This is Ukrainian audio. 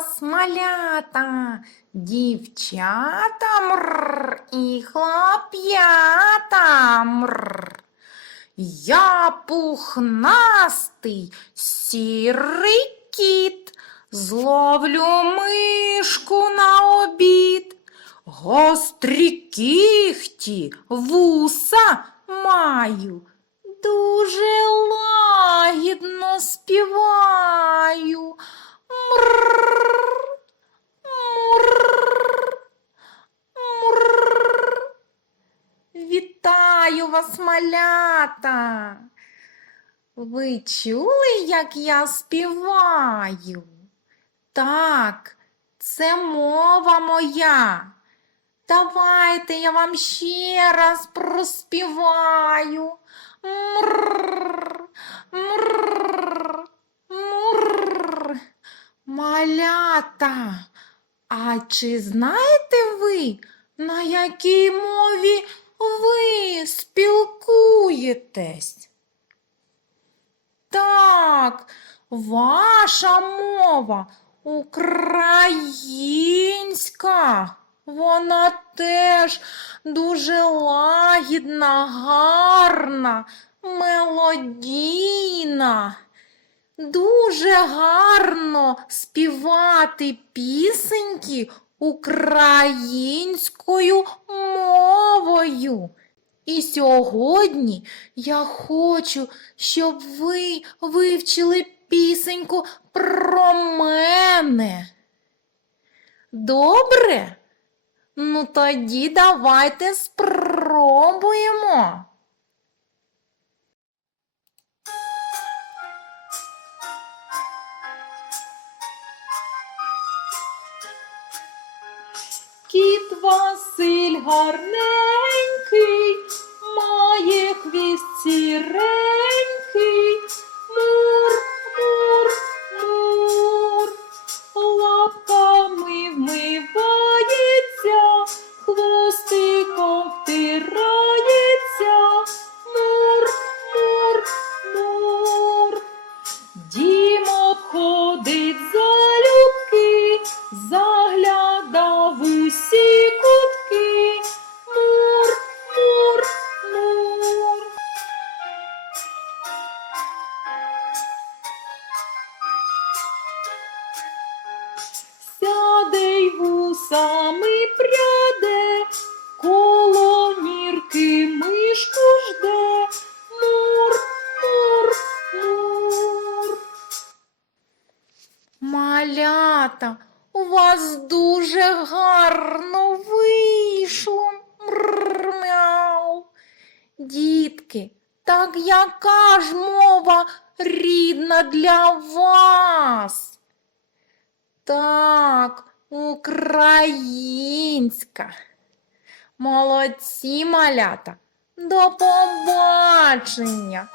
вас, малята, дівчата мр і хлоп'ята мр. Я пухнастий сірий кіт, зловлю мишку на обід. Гострі кіхті, вуса маю, дуже лагідно співаю. Вас, малята! Ви чули, як я співаю? Так, це мова моя. Давайте я вам ще раз проспіваю. Мрррр, мрррр, мурррр. Малята, а чи знаєте ви, на якій мові ви спілкуєтесь? Так, ваша мова українська. Вона теж дуже лагідна, гарна, мелодійна. Дуже гарно співати пісеньки українською мовою. І сьогодні я хочу, щоб ви вивчили пісеньку про мене. Добре? Ну тоді давайте спробуємо. Кіт Василь гарненький, вусами пряде, коло нірки мишку жде. Мур, мур, мур. Малята, у вас дуже гарно вийшло. Мррр-мяу. Дітки, так яка ж мова рідна для вас? Так, українська. Молодці малята. До побачення.